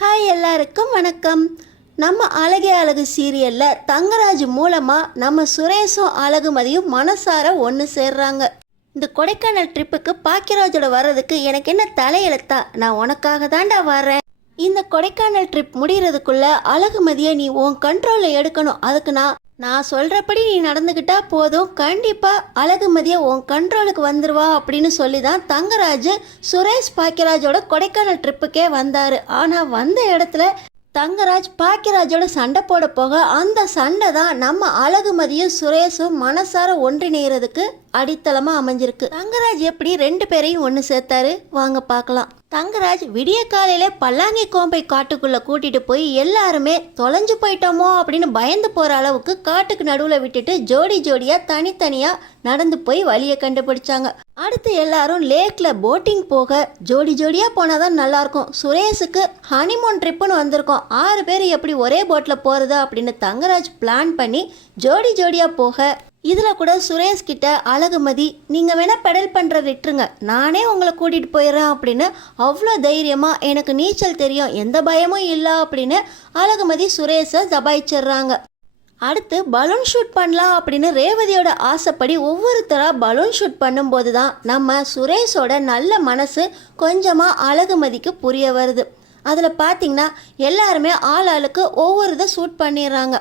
Hi எல்லாருக்கும் வணக்கம். நம்ம அழகே அழகு சீரியலில் தங்கராஜ் மூலமாக நம்ம சுரேஷும் அழகுமதியும் மனசார ஒன்று சேர்றாங்க. இந்த கொடைக்கானல் ட்ரிப்புக்கு பாக்கியராஜோட வர்றதுக்கு எனக்கு என்ன தலையெழுத்தா, நான் உனக்காக தாண்டா வர்றேன். இந்த கொடைக்கானல் ட்ரிப் முடிகிறதுக்குள்ள அழகுமதியை நீ உன் கண்ட்ரோலில் எடுக்கணும். அதுக்கு நான் சொல்கிறபடி நீ நடந்துக்கிட்டா போதும், கண்டிப்பாக அழகுமதியை உன் கண்ட்ரோலுக்கு வந்துடுவா அப்படின்னு சொல்லி தான் தங்கராஜ் சுரேஷ் பாக்கியராஜோட கொடைக்கானல் ட்ரிப்புக்கே வந்தார். ஆனால் வந்த இடத்துல தங்கராஜ் பாக்கியராஜோட சண்டை போட போக அந்த சண்டை தான் நம்ம அழகுமதியும் சுரேஷும் மனசார ஒன்றிணைகிறதுக்கு அடித்தளமாக அமைஞ்சிருக்கு. தங்கராஜ் எப்படி ரெண்டு பேரையும் ஒன்று சேர்த்தாரு வாங்க பார்க்கலாம். தங்கராஜ் விடிய காலையில பல்லாங்கி கோம்பை காட்டுக்குள்ள கூட்டிட்டு போய் எல்லாருமே தொலைஞ்சு போயிட்டோமோ அப்படின்னு பயந்து போற அளவுக்கு காட்டுக்கு நடுவில் விட்டுட்டு ஜோடி ஜோடியா தனித்தனியா நடந்து போய் வழியை கண்டுபிடிச்சாங்க. அடுத்து எல்லாரும் லேக்ல போட்டிங் போக ஜோடி ஜோடியா போனாதான் நல்லா இருக்கும். சுரேஷுக்கு ஹனிமூன் ட்ரிப்புன்னு வந்திருக்கோம், 6 பேர் எப்படி ஒரே போட்ல போறது அப்படின்னு தங்கராஜ் பிளான் பண்ணி ஜோடி ஜோடியா போக இதில் கூட சுரேஷ் கிட்ட அழகுமதி நீங்கள் வேணால் பெடல் பண்ணுற விட்டுருங்க, நானே உங்களை கூட்டிகிட்டு போயிடுறேன் அப்படின்னு அவ்வளோ தைரியமாக எனக்கு நீச்சல் தெரியும், எந்த பயமும் இல்லை அப்படின்னு அழகுமதி சுரேஷை தபாய்ச்சிடுறாங்க. அடுத்து பலூன் ஷூட் பண்ணலாம் அப்படின்னு ரேவதியோட ஆசைப்படி ஒவ்வொருத்தராக பலூன் ஷூட் பண்ணும்போது தான் நம்ம சுரேஷோட நல்ல மனசு கொஞ்சமாக அழகுமதிக்கு புரிய வருது. அதில் பார்த்திங்கன்னா எல்லாருமே ஆளுக்கு ஒவ்வொரு இதை ஷூட் பண்ணிடுறாங்க.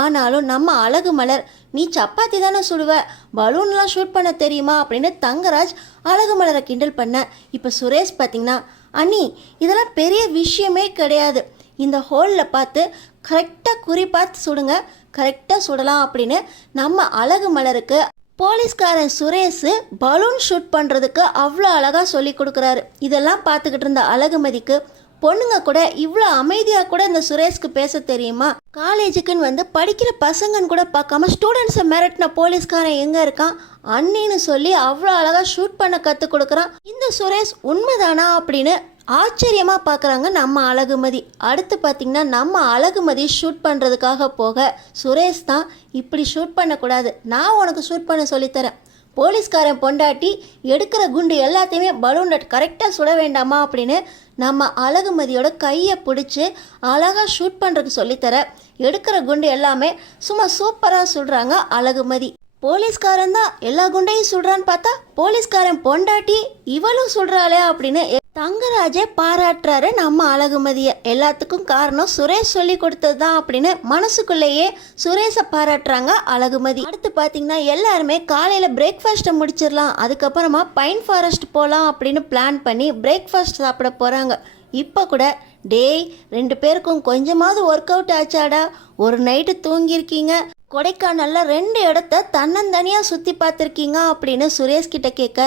ஆனாலும் நம்ம அழகு மலர், நீ சப்பாத்தி தானே சுடுவ, பலூன்லாம் ஷூட் பண்ண தெரியுமா அப்படின்னு தங்கராஜ் அழகு மலரை கிண்டல் பண்ண. இப்போ சுரேஷ் பார்த்திங்கன்னா, அண்ணி இதெல்லாம் பெரிய விஷயமே கிடையாது, இந்த ஹோலில் பார்த்து கரெக்டாக குறி பார்த்து சுடுங்க, கரெக்டாக சுடலாம் அப்படின்னு நம்ம அழகு மலருக்கு போலீஸ்காரன் சுரேஷ் பலூன் ஷூட் பண்ணுறதுக்கு அவ்வளோ அழகாக சொல்லி கொடுக்குறாரு. இதெல்லாம் பார்த்துக்கிட்டு இருந்த அழகுமதிக்கு, பொண்ணுங்க கூட இவ்வளோ அமைதியாக கூட இந்த சுரேஷ்க்கு பேச தெரியுமா, காலேஜுக்குன்னு வந்து படிக்கிற பசங்கன்னு கூட பார்க்காம ஸ்டூடெண்ட்ஸை மிரட்டின போலீஸ்காரன் எங்கே இருக்கான், அண்ணின்னு சொல்லி அவ்வளோ அழகாக ஷூட் பண்ண கற்றுக் கொடுக்குறான், இந்த சுரேஷ் உண்மைதானா அப்படின்னு ஆச்சரியமாக பார்க்குறாங்க நம்ம அழகுமதி. அடுத்து பார்த்திங்கன்னா நம்ம அழகுமதி ஷூட் பண்ணுறதுக்காக போக சுரேஷ் தான், இப்படி ஷூட் பண்ணக்கூடாது, நான் உனக்கு ஷூட் பண்ண சொல்லித்தரேன், போலீஸ்காரன் பொண்டாட்டி எடுக்கிற குண்டு எல்லாத்தையுமே பலூன் கரெக்டாக சுட வேண்டாமா அப்படின்னு நம்ம அழகுமதியோட கையை பிடிச்சி அழகாக ஷூட் பண்ணுறதுக்கு சொல்லித்தர எடுக்கிற குண்டு எல்லாமே சும்மா சூப்பராக சுடுறாங்க அழகுமதி. போலீஸ்காரன் தான் எல்லா குண்டையும் சுடுறான்னு பார்த்தா போலீஸ்காரன் பொண்டாட்டி இவளும் சுடுறாளே அப்படின்னு தங்கராஜே பாராட்டுறாரு நம்ம அழகுமதியை. எல்லாத்துக்கும் காரணம் சுரேஷ் சொல்லி கொடுத்தது தான் அப்படின்னு மனசுக்குள்ளேயே சுரேஷை பாராட்டுறாங்க அழகுமதி. அடுத்து பார்த்தீங்கன்னா எல்லாருமே காலையில் பிரேக்ஃபாஸ்ட்டை முடிச்சிடலாம், அதுக்கப்புறமா பைன் ஃபாரஸ்ட் போகலாம் அப்படின்னு பிளான் பண்ணி பிரேக்ஃபாஸ்ட் சாப்பிட போகிறாங்க. இப்போ கூட டேய் 2 பேருக்கும் கொஞ்சமாவது ஒர்க் அவுட் ஆச்சாடா, ஒரு நைட்டு தூங்கியிருக்கீங்க, கொடைக்கானல்ல 2 இடத்த தன்னந்தனியாக சுற்றி பார்த்துருக்கீங்க அப்படின்னு சுரேஷ் கிட்ட கேட்க,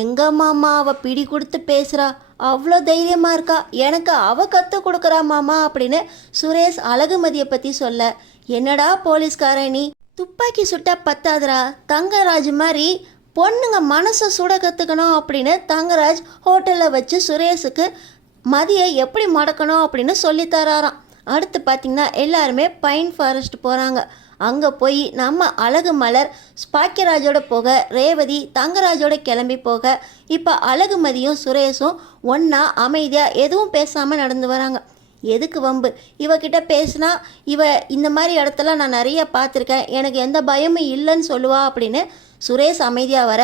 எங்க மாமா அவள் பிடி கொடுத்து பேசுகிறா, அவ்வளோ தைரியமாக இருக்கா, எனக்கு அவள் கற்றுக் கொடுக்குறா மாமா அப்படின்னு சுரேஷ் அழகுமதியை பற்றி சொல்ல, என்னடா போலீஸ்காரன் நீ, துப்பாக்கி சுட்டா பத்தாதுரா, தங்கராஜ் மாதிரி பொண்ணுங்க மனசை சுட கற்றுக்கணும் அப்படின்னு தங்கராஜ் ஹோட்டலில் வச்சு சுரேஷுக்கு மதியை எப்படி மடக்கணும் அப்படின்னு சொல்லித்தராராம். அடுத்து பார்த்திங்கன்னா எல்லாருமே பைன் ஃபாரஸ்ட் போகிறாங்க. அங்கே போய் நம்ம அழகு மலர் பாக்கியராஜோட போக ரேவதி தங்கராஜோட கிளம்பி போக இப்போ அழகுமதியும் சுரேஷும் ஒன்றா அமைதியாக எதுவும் பேசாமல் நடந்து வராங்க. எதுக்கு வம்பு, இவகிட்ட பேசினா இவ இந்த மாதிரி இடத்துல நான் நிறைய பார்த்துருக்கேன், எனக்கு எந்த பயமும் இல்லைன்னு சொல்லுவா அப்படின்னு சுரேஷ் அமைதியாக வர,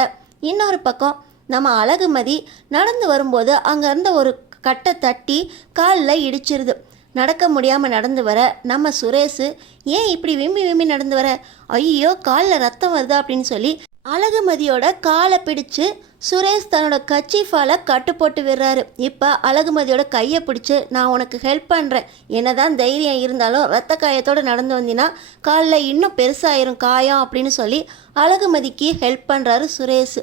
இன்னொரு பக்கம் நம்ம அழகுமதி நடந்து வரும்போது அங்கே இருந்த ஒரு கட்டை தட்டி காலில் இடிச்சிருது. நடக்க முடியாமல் நடந்து வர நம்ம சுரேஷ், ஏன் இப்படி விம்மி விம்மி நடந்து வர, ஐயோ காலில் ரத்தம் வருதா அப்படின்னு சொல்லி அழகுமதியோட காலை பிடிச்சு சுரேஷ் தன்னோட கச்சிஃபால கட்டு போட்டு விடுறாரு. இப்போ அழகுமதியோட கையை பிடிச்சி, நான் உனக்கு ஹெல்ப் பண்ணுறேன், என்னதான் தைரியம் இருந்தாலும் ரத்த காயத்தோடு நடந்து வந்தினா காலில் இன்னும் பெருசாயிரும் காயம் அப்படின்னு சொல்லி அழகுமதிக்கு ஹெல்ப் பண்ணுறாரு சுரேஷ்.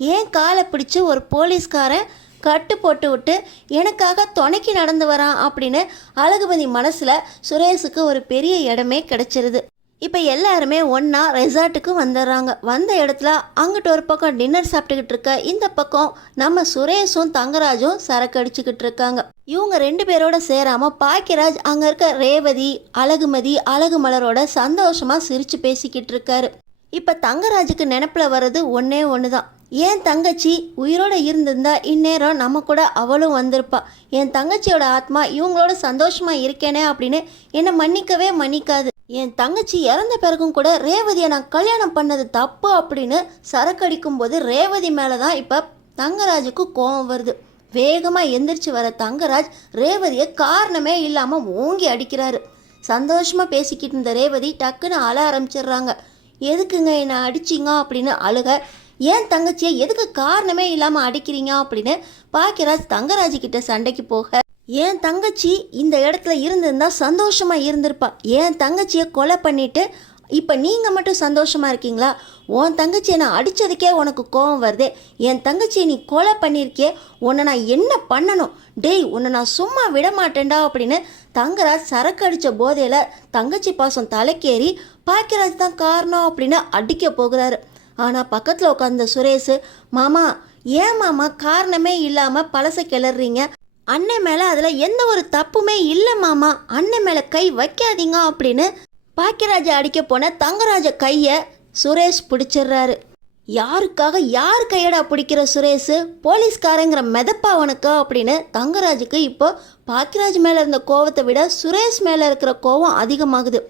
ஏன் காலை பிடிச்சி ஒரு போலீஸ்காரன் கட்டு போட்டு விட்டு எனக்காக துணைக்கி நடந்து வரான் அப்படின்னு அழகுமதி மனசில் சுரேஷுக்கு ஒரு பெரிய இடமே கிடச்சிருது. இப்போ எல்லாருமே ஒன்றா ரெசார்ட்டுக்கு வந்துடுறாங்க. வந்த இடத்துல அங்கிட்ட ஒரு பக்கம் டின்னர் சாப்பிட்டுக்கிட்டு இருக்க, இந்த பக்கம் நம்ம சுரேஷும் தங்கராஜும் சரக்கு அடிச்சுக்கிட்டு இருக்காங்க. இவங்க 2 பேரோட சேராமல் பாக்கியராஜ் அங்கே இருக்க ரேவதி அழகுமதி அழகு மலரோட சந்தோஷமாக சிரித்து பேசிக்கிட்டு இருக்காரு. இப்போ தங்கராஜுக்கு நினப்பில் வர்றது ஒன்றே ஒன்று தான், என் தங்கச்சி உயிரோட இருந்திருந்தா இந்நேரம் நம்ம கூட அவளும் வந்திருப்பா. என் தங்கச்சியோட ஆத்மா இவங்களோட சந்தோஷமா இருக்கேனே அப்படின்னு என்னை மன்னிக்கவே மன்னிக்காது. என் தங்கச்சி இறந்த பிறகும் கூட ரேவதியை நான் கல்யாணம் பண்ணது தப்பு அப்படின்னு சரக்கடிக்கும் போது ரேவதி மேலே தான் இப்போ தங்கராஜுக்கு கோபம் வருது. வேகமாக எந்திரிச்சு வர தங்கராஜ் ரேவதியை காரணமே இல்லாமல் ஓங்கி அடிக்கிறாரு. சந்தோஷமாக பேசிக்கிட்டு இருந்த ரேவதி டக்குன்னு அழ ஆரம்பிச்சிடுறாங்க. எதுக்குங்க என்னை அடிச்சிங்க அப்படின்னு அழுக. ஏன் தங்கச்சியை எதுக்கு காரணமே இல்லாமல் அடிக்கிறீங்க அப்படின்னு பாக்கியராஜ் தங்கராஜ்கிட்ட சண்டைக்கு போக, என் தங்கச்சி இந்த இடத்துல இருந்திருந்தா சந்தோஷமாக இருந்திருப்பா. என் தங்கச்சியை கொலை பண்ணிட்டு இப்போ நீங்கள் மட்டும் சந்தோஷமாக இருக்கீங்களா? உன் தங்கச்சியை நான் அடித்ததுக்கே உனக்கு கோபம் வருதே. என் தங்கச்சியை நீ கொலை பண்ணியிருக்கே, உன்னை நான் என்ன பண்ணணும்? டேய், உன்னை நான் சும்மா விட மாட்டேன்டா அப்படின்னு தங்கராஜ் சரக்கு அடித்த போதையில் தங்கச்சி பாசம் தலைக்கேறி பாக்கியராஜ் தான் காரணம் அப்படின்னு அடிக்க போகிறாரு. ஆனால் பக்கத்தில் உட்காந்த சுரேஷ், மாமா ஏன் மாமா காரணமே இல்லாமல் பழசை கிளறீங்க? அண்ணன் மேலே அதில் எந்த ஒரு தப்புமே இல்லை மாமா, அண்ணன் மேலே கை வைக்காதீங்க அப்படின்னு பாக்கியராஜை அடிக்க போன தங்கராஜ கையை சுரேஷ் பிடிச்சிடுறாரு. யாருக்காக யார் கையடா பிடிக்கிற சுரேஷ்? போலீஸ்காரங்கிற மெதப்பா அவனுக்கா அப்படின்னு தங்கராஜுக்கு இப்போ பாக்கியராஜ் மேலே இருந்த கோவத்தை விட சுரேஷ் மேலே இருக்கிற கோவம் அதிகமாகுது.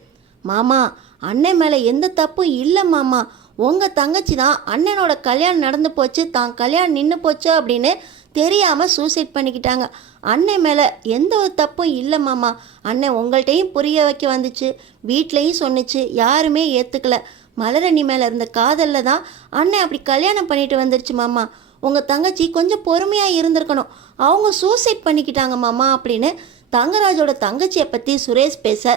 மாமா, அண்ணன் மேலே எந்த தப்பும் இல்லை மாமா, உங்கள் தங்கச்சி தான் அண்ணனோட கல்யாணம் நடந்து போச்சு, தான் கல்யாணம் நின்று போச்சு அப்படின்னு தெரியாமல் சூசைட் பண்ணிக்கிட்டாங்க. அண்ணன் மேலே எந்த ஒரு தப்பும் இல்லை மாமா. அண்ணன் உங்கள்கிட்டையும் புரிய வைக்க வந்துச்சு, வீட்லேயும் சொன்னிச்சு, யாருமே ஏற்றுக்கல. மலரணி மேலே இருந்த காதலில் தான் அண்ணன் அப்படி கல்யாணம் பண்ணிட்டு வந்துருச்சு மாமா. உங்கள் தங்கச்சி கொஞ்சம் பொறுமையாக இருந்திருக்கணும், அவங்க சூசைட் பண்ணிக்கிட்டாங்க மாமா அப்படின்னு தங்கராஜோட தங்கச்சியை பற்றி சுரேஷ் பேச,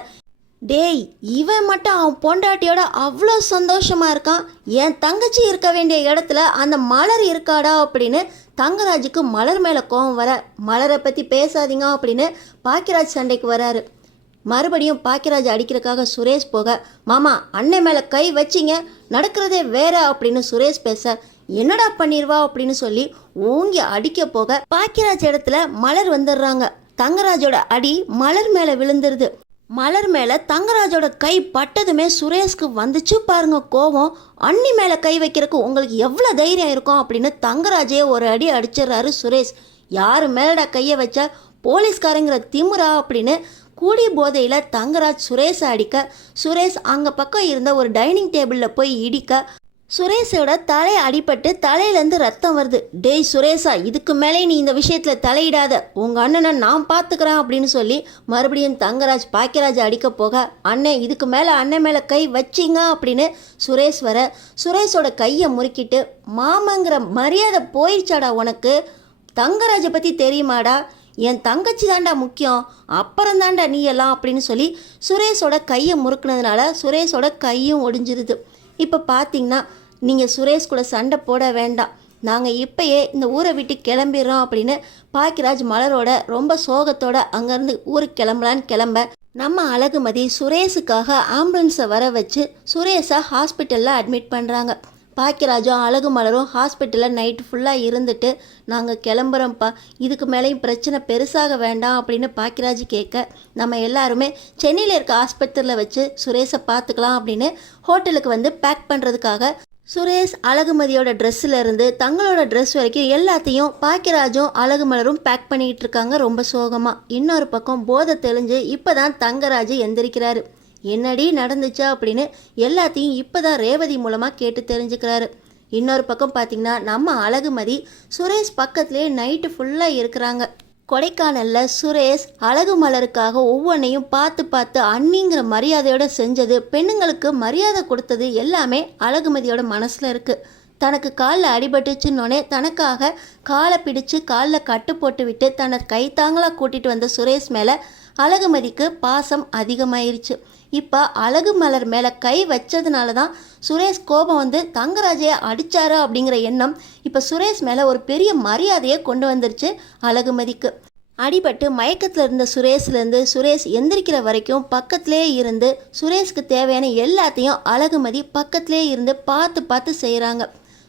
டேய், இவன் மட்டும் அவன் பொண்டாட்டியோட அவ்வளோ சந்தோஷமாக இருக்கான், என் தங்கச்சி இருக்க வேண்டிய இடத்துல அந்த மலர் இருக்காடா அப்படின்னு தங்கராஜுக்கு மலர் மேலே கோவம் வர, மலரை பற்றி பேசாதீங்க அப்படின்னு பாக்கியராஜ் சண்டைக்கு வராரு. மறுபடியும் பாக்கியராஜ் அடிக்கிறதுக்காக சுரேஷ் போக, மாமா அண்ணன் மேலே கை வச்சிங்க, நடக்கிறதே வேற அப்படின்னு சுரேஷ் பேச, என்னடா பண்ணிடுவா அப்படின்னு சொல்லி ஓங்கி அடிக்க போக பாக்கியராஜ் இடத்துல மலர் வந்துடுறாங்க. தங்கராஜோட அடி மலர் மேலே விழுந்துருது. மலர் மேலே தங்கராஜோட கை பட்டதுமே சுரேஷ்க்கு வந்துச்சு பாருங்க கோபம். அண்ணி மேலே கை வைக்கிறதுக்கு உங்களுக்கு எவ்வளோ தைரியம் இருக்கும் அப்படின்னு தங்கராஜே ஒரு அடி அடிச்சிடுறாரு சுரேஷ். யார் மேலடா கையை வச்சா? போலீஸ்காரங்கிற திமுறா அப்படின்னு கூடி போதையில் தங்கராஜ் சுரேஷை அடிக்க, சுரேஷ் அங்கே பக்கம் இருந்த ஒரு டைனிங் டேபிளில் போய் இடிக்க, சுரேஷோட தலை அடிபட்டு தலையிலேருந்து ரத்தம் வருது. டேய் சுரேஷா, இதுக்கு மேலே நீ இந்த விஷயத்தில் தலையிடாத, உங்கள் அண்ணனை நான் பார்த்துக்கிறேன் அப்படின்னு சொல்லி மறுபடியும் தங்கராஜ் பாக்கியராஜ் அடிக்க போக, அண்ணன் இதுக்கு மேலே அண்ணன் மேலே கை வச்சிங்க அப்படின்னு சுரேஷ் வர, சுரேஷோட கையை முறுக்கிட்டு, மாமங்கிற மரியாதை போயிடுச்சாடா உனக்கு? தங்கராஜை பற்றி தெரியுமாடா? என் தங்கச்சி தாண்டா முக்கியம், அப்புறம் தாண்டா நீ எல்லாம் அப்படின்னு சொல்லி சுரேஷோட கையை முறுக்குனதுனால சுரேஷோட கையும் ஒடிஞ்சிருது. இப்போ பார்த்தீங்கன்னா நீங்கள் சுரேஷ் கூட சண்டை போட வேண்டாம், நாங்கள் இப்போயே இந்த ஊரை விட்டு கிளம்பிடுறோம் அப்படின்னு பாக்கியராஜ் மலரோட ரொம்ப சோகத்தோட அங்கேருந்து ஊருக்கு கிளம்பலான்னு கிளம்ப, நம்ம அழகுமதி சுரேஷுக்காக ஆம்புலன்ஸை வர வச்சு சுரேஷை ஹாஸ்பிட்டலில் அட்மிட் பண்ணுறாங்க. பாக்கியராஜும் அழகு மலரும் ஹாஸ்பிட்டலில் நைட்டு ஃபுல்லாக இருந்துட்டு, நாங்கள் கிளம்புறோம்ப்பா, இதுக்கு மேலேயும் பிரச்சனை பெருசாக வேண்டாம் அப்படின்னு பாக்கியராஜ் கேட்க, நம்ம எல்லாருமே சென்னையில் இருக்க ஆஸ்பத்திரியில் வச்சு சுரேஷை பார்த்துக்கலாம் அப்படின்னு ஹோட்டலுக்கு வந்து பேக் பண்ணுறதுக்காக சுரேஷ் அழகுமதியோட ட்ரெஸ்ஸிலேருந்து தங்களோட ட்ரெஸ் வரைக்கும் எல்லாத்தையும் பாக்கியராஜும் அழகு மலரும் பேக் பண்ணிக்கிட்டு இருக்காங்க ரொம்ப சோகமாக. இன்னொரு பக்கம் போதை தெளிஞ்சு இப்போ தான் தங்கராஜ் எந்திரிக்கிறாரு. என்னடி நடந்துச்சா அப்படின்னு எல்லாத்தையும் இப்போ தான் ரேவதி மூலமாக கேட்டு தெரிஞ்சுக்கிறாரு. இன்னொரு பக்கம் பார்த்திங்கன்னா நம்ம அழகுமதி சுரேஷ் பக்கத்துலேயே நைட்டு ஃபுல்லாக இருக்கிறாங்க. கொடைக்கானலில் சுரேஷ் அழகு மலருக்காக ஒவ்வொன்றையும் பார்த்து பார்த்து அண்ணிங்கிற மரியாதையோடு செஞ்சது, பெண்ணுங்களுக்கு மரியாதை கொடுத்தது எல்லாமே அழகுமதியோட மனசில் இருக்குது. தனக்கு காலில் அடிபட்டுச்சுன்னொன்னே தனக்காக காலை பிடிச்சு காலில் கட்டு போட்டு விட்டு தன்னை கைத்தாங்களாக கூட்டிகிட்டு வந்த சுரேஷ் மேலே அழகுமதிக்கு பாசம் அதிகமாயிருச்சு. இப்போ அழகு மலர் மேலே கை வச்சதுனால தான் சுரேஷ் கோபம் வந்து தங்கராஜையை அடித்தாரு அப்படிங்கிற எண்ணம் இப்போ சுரேஷ் மேலே ஒரு பெரிய மரியாதையை கொண்டு வந்துருச்சு அழகுமதிக்கு. அடிபட்டு மயக்கத்தில் இருந்த சுரேஷ்லேருந்து சுரேஷ் எந்திரிக்கிற வரைக்கும் பக்கத்திலே இருந்து சுரேஷ்க்கு தேவையான எல்லாத்தையும் அழகுமதி பக்கத்திலே இருந்து பார்த்து பார்த்து செய்கிறாங்க.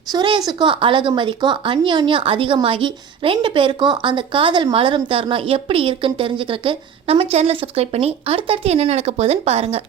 சுரேஷுக்கும் அழகுமதிக்கும் அந்யோன்யம் அதிகமாகி 2 பேருக்கும் அந்த காதல் மலரும் தருணம் எப்படி இருக்குன்னு தெரிஞ்சுக்கிறதுக்கு நம்ம சேனலை சப்ஸ்கிரைப் பண்ணி அடுத்தடுத்து என்ன நடக்க போகுதுன்னு பாருங்கள்.